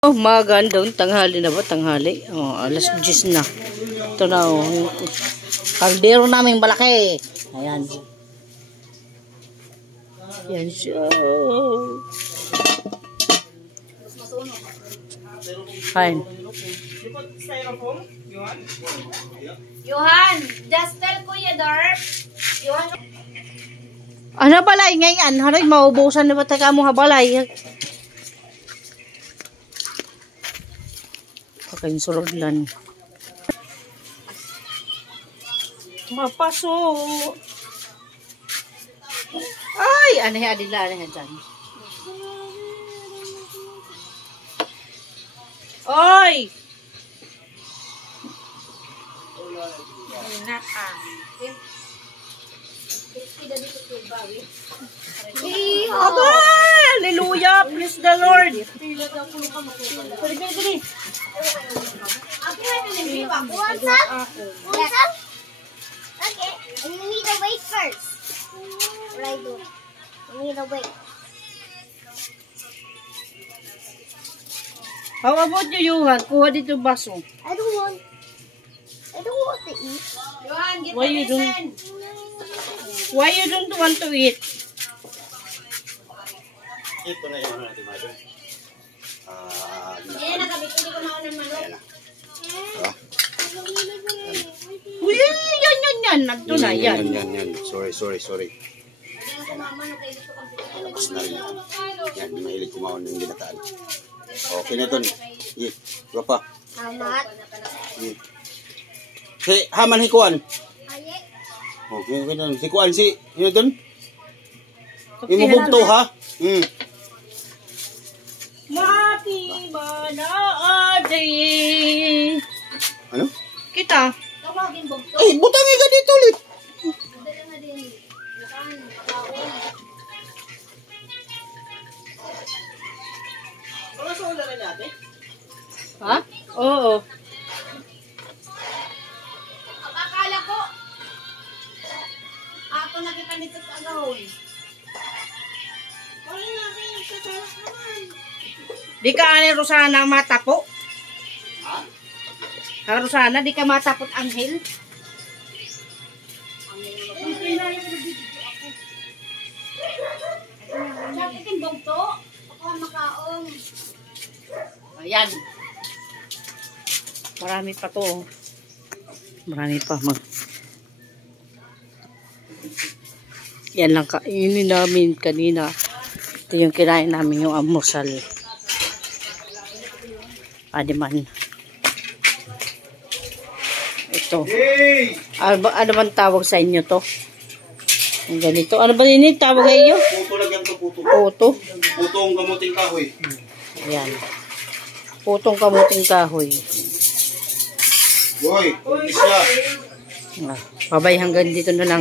Oh, magandang tanghali na ba? Tanghali. Oh, alas 10 na. Ito na oh. Kaldero namin malaki. Ayan. Yan siya. Fine. Johan, just tell Kuya Darp. Johan. Ano balay ngayon? Haray, maubusan na ba tayo mo habalay? Pakain surudlan. Mapaso. Ay, aneh adila aneh dyan. Oy! Aba! Hallelujah! Praise the Lord! Okay, and you need to wait first. What I do? You need to wait. How about you, Johan? Kuha dito baso. I don't want to eat. Johan, get Why you don't? Why you don't want to eat? Ito na yung natin, mother. Nakabito ko na ng manok. Uy, yan. Nagto na, yan. Yan. Sorry. Tapos na rin yan. Yan, di mahilig kumaon ng ginataan. Okay na ito. Iba pa. Hamat. Si Haman Hikuan. Aye. Okay na. Hikuan si, yun doon? Imubugto ha? Mati mana ade. Ano? Kita. Tawagin bugto. Butangin ka dito ulit. Dala na din. Johan, pakaon. Ha? Oo. Akala ko. Ako nakipanito sa agahon. Wala na rin sa naman. Di ka ani Rosana matapo? Ha? Rosana, di ka matapot anghel? Bakit yung bugto? Ako ang makaong. Ayan. Marami pa to. Marami pa. Yan lang kainin namin kanina. Ito yung kinain namin yung almusal. Adiman. Ito. Ano bang tawag sa inyo to? Ang ganito. Ano ba ini tawag sa inyo? Puto lang yan to, puto. Puto. Putong kamuting kahoy. Ayan. Putong kamuting kahoy. Boy, isa. Babay hanggang dito na lang.